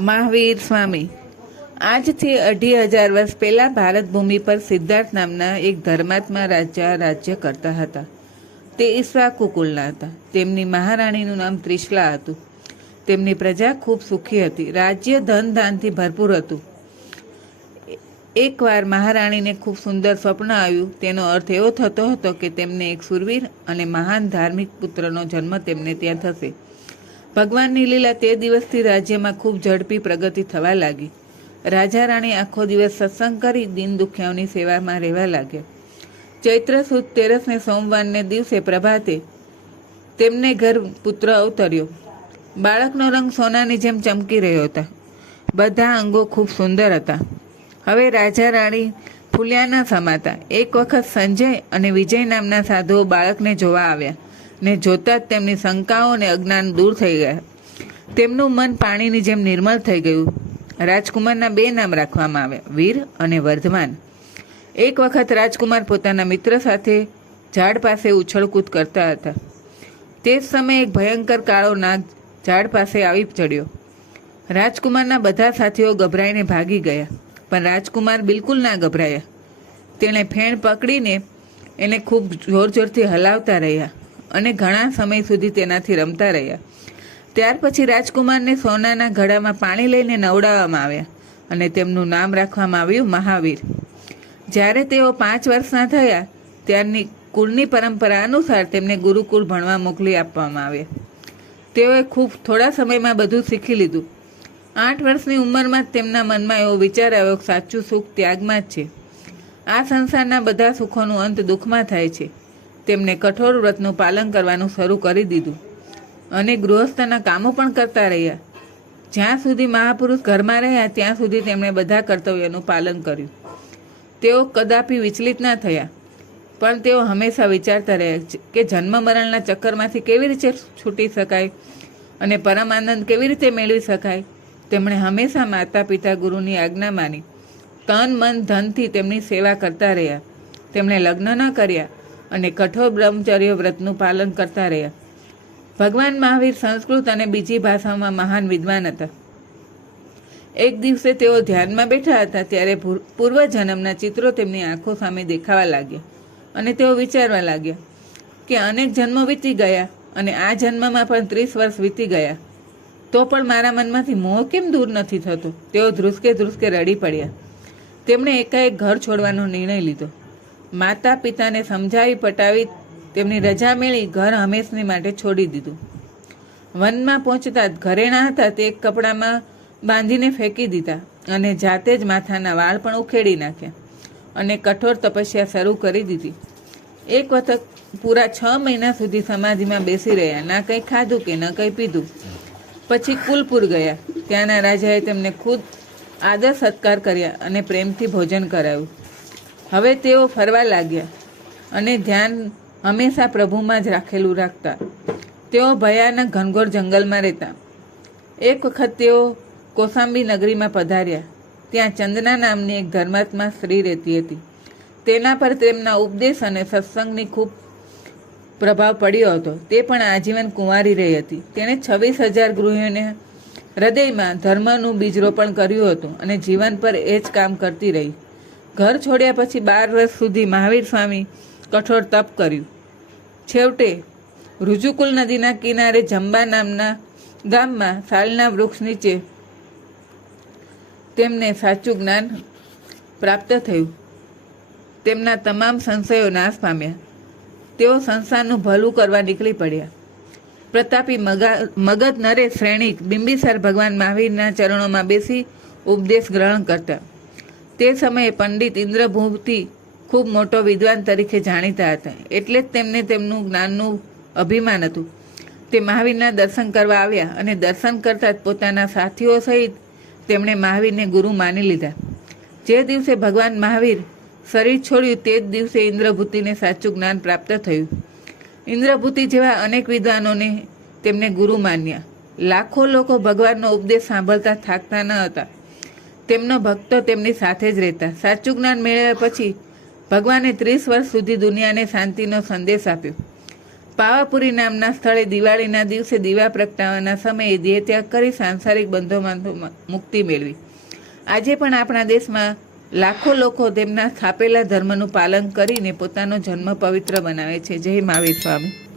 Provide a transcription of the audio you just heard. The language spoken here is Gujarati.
મહાવીર સ્વામી આજથી 2,500 વર્ષ પહેલા ભારત ભૂમિ પર સિદ્ધાર્થ નામના એક ધર્માત્મા રાજા રાજ્ય કરતા હતા. તે ઈક્ષ્વાકુ કુળના હતા. તેમની મહારાણીનું નામ ત્રિશલા હતું. તેમની પ્રજા ખૂબ સુખી હતી. રાજ્ય ધન ધાનથી ભરપૂર હતું. એકવાર મહારાણીને ખૂબ સુંદર સ્વપ્ન આવ્યું. તેનો અર્થ એવો થતો હતો કે તેમને એક શૂરવીર અને મહાન ધાર્મિક પુત્રનો જન્મ તેમને ત્યાં થશે. ભગવાનની લીલા તે દિવસથી રાજ્યમાં ખૂબ ઝડપી પ્રગતિ થવા લાગી. રાજા રાણી આખો દિવસ સત્સંગ કરી દીન દુખિયાઓની સેવામાં રહેવા લાગ્યા. ચૈત્ર સુદ 13ને સોમવારને દિવસે પ્રભાતે તેમને ઘર પુત્ર અવતર્યો. બાળકનો રંગ સોનાની જેમ ચમકી રહ્યો હતો. બધા અંગો ખૂબ સુંદર હતા. હવે રાજા રાણી ફૂલ્યા ન સમાતા. એક વખત સંજય અને વિજય નામના સાધુઓ બાળકને જોવા આવ્યા ને જોતાં જ તેમની શંકાઓ અને અજ્ઞાન દૂર થઈ ગયા. તેમનું મન પાણીની જેમ નિર્મળ થઈ ગયું. રાજકુમારના 2 નામ રાખવામાં આવ્યા, વીર અને વર્ધમાન. એક વખત રાજકુમાર પોતાના મિત્ર સાથે ઝાડ પાસે ઉછળકૂદ કરતા હતા. તે જ સમયે એક ભયંકર કાળો નાગ ઝાડ પાસે આવી ચડ્યો. રાજકુમારના બધા સાથીઓ ગભરાઈને ભાગી ગયા, પણ રાજકુમાર બિલકુલ ના ગભરાયા. તેણે ફેણ પકડીને એને ખૂબ જોરથી હલાવતા રહ્યા અને ઘણા સમય સુધી તેનાથી રમતા રહ્યા. ત્યાર પછી રાજકુમારને સોનાના ઘડામાં પાણી લઈને નવડાવવામાં આવ્યા અને તેમનું નામ રાખવામાં આવ્યું મહાવીર. જ્યારે તેઓ 5 વર્ષના થયા ત્યારની કુળની પરંપરા અનુસાર તેમને ગુરુકુળ ભણવા મોકલી આપવામાં આવ્યા. તેઓએ ખૂબ થોડા સમયમાં બધું શીખી લીધું. 8 વર્ષની ઉંમરમાં જ તેમના મનમાં એવો વિચાર આવ્યો કે સાચું સુખ ત્યાગમાં જ છે. આ સંસારના બધા સુખોનું અંત દુઃખમાં થાય છે. તેમને કઠોર વ્રતનું પાલન કરવાનું શરૂ કરી દીધું અને ગૃહસ્થના કામો પણ કરતા રહ્યા. જ્યાં સુધી મહાપુરુષ ઘરમાં રહ્યા ત્યાં સુધી તેમણે બધા કર્તવ્યોનું પાલન કર્યું. તેઓ કદાપી વિચલિત ના થયા, પણ તેઓ હંમેશા વિચારતા રહ્યા કે જન્મ મરણના ચક્કરમાંથી કેવી રીતે છૂટી શકાય અને પરમ આનંદ કેવી રીતે મેળવી શકાય. તેમણે હંમેશા માતા પિતા ગુરુની આજ્ઞા માની તન મન ધનથી તેમની સેવા કરતા રહ્યા. તેમણે લગ્ન ન કર્યા અને કઠોર બ્રહ્મચર્ય વ્રતનું પાલન કરતા રહ્યા. ભગવાન મહાવીર સંસ્કૃત અને બીજી ભાષામાં મહાન વિદ્વાન હતા. એક દિવસે તેઓ ધ્યાનમાં બેઠા હતા ત્યારે પૂર્વજન્મના ચિત્રો તેમની આંખો સામે દેખાવા લાગ્યા અને તેઓ વિચારવા લાગ્યા કે અનેક જન્મો વીતી ગયા અને આ જન્મમાં પણ 30 વર્ષ વીતી ગયા, તો પણ મારા મનમાંથી મોહ કેમ દૂર નથી થતો. તેઓ ધ્રુસકે ધ્રુસકે રડી પડ્યા. તેમણે એકાએક ઘર છોડવાનો નિર્ણય લીધો. માતા પિતાને સમજાવી પટાવી તેમની રજા મેળવી ઘર હંમેશની માટે છોડી દીધું. વનમાં પહોંચતા ઘરેણા હતા તે એક કપડામાં બાંધીને ફેંકી દીધા અને જાતે જ માથાના વાળ પણ ઉખેડી નાખ્યા અને કઠોર તપસ્યા શરૂ કરી દીધી. એક વખત પૂરા 6 મહિના સુધી સમાધિમાં બેસી રહ્યા, ના કંઈ ખાધું કે ન કંઈ પીધું. પછી કુલપુર ગયા. ત્યાંના રાજાએ તેમને ખુદ આદર સત્કાર કર્યા અને પ્રેમથી ભોજન કરાવ્યું. હવે તેઓ ફરવા લાગ્યા અને ધ્યાન હંમેશા પ્રભુમાં જ રાખેલું રાખતા. તેઓ ભયાનક ઘનઘોર જંગલમાં રહેતા. એક વખત તેઓ કોસાંબી નગરીમાં પધાર્યા. ત્યાં ચંદના નામની એક ધર્માત્મા સ્ત્રી રહેતી હતી. તેના પર તેમના ઉપદેશ અને સત્સંગની ખૂબ પ્રભાવ પડ્યો હતો. તે પણ આજીવન કુંવારી રહી હતી. તેણે 26,000 ગૃહિણીઓને હૃદયમાં ધર્મનું બીજરોપણ કર્યું હતું અને જીવન પર એ જ કામ કરતી રહી. ઘર છોડ્યા પછી 12 વર્ષ સુધી મહાવીર સ્વામી કઠોર તપ કર્યું. છેવટે રુજુકુલ નદીના કિનારે જંબા નામના ગામમાં સાલના વૃક્ષ નીચે તેમને સાચું જ્ઞાન પ્રાપ્ત થયું. તેમના તમામ સંશયો નાશ પામ્યા. તેઓ સંસારનું ભલું કરવા નીકળી પડ્યા. પ્રતાપી મગધ નરેશ શ્રેણીક બિંબિસાર ભગવાન મહાવીરના ચરણોમાં બેસી ઉપદેશ ગ્રહણ કરતા. તે સમયે પંડિત ઇન્દ્રભૂતિ ખૂબ મોટો વિદ્વાન તરીકે જાણીતા હતા, એટલે જ તેમને તેમનું જ્ઞાનનું અભિમાન હતું. તે મહાવીરના દર્શન કરવા આવ્યા અને દર્શન કરતાં જ પોતાના સાથીઓ સહિત તેમણે મહાવીરને ગુરુ માની લીધા. જે દિવસે ભગવાન મહાવીર શરીર છોડ્યું તે જ દિવસે ઇન્દ્રભૂતિને સાચું જ્ઞાન પ્રાપ્ત થયું. ઇન્દ્રભૂતિ જેવા અનેક વિદ્વાનોને તેમને ગુરુ માન્યા. લાખો લોકો ભગવાનનો ઉપદેશ સાંભળતા થાકતા ન હતા. તેમનો ભક્તો તેમની સાથે જ રહેતા. સાચું જ્ઞાન મેળવ્યા પછી ભગવાને 30 વર્ષ સુધી દુનિયાને શાંતિનો સંદેશ આપ્યો. પાવાપુરી નામના સ્થળે દિવાળીના દિવસે દીવા પ્રગટાવવાના સમયે દેહ ત્યાગ કરી સાંસારિક બંધોમાંથી મુક્તિ મેળવી. આજે પણ આપણા દેશમાં લાખો લોકો તેમના સ્થાપેલા ધર્મનું પાલન કરીને પોતાનો જન્મ પવિત્ર બનાવે છે. જય મહાવીર સ્વામી.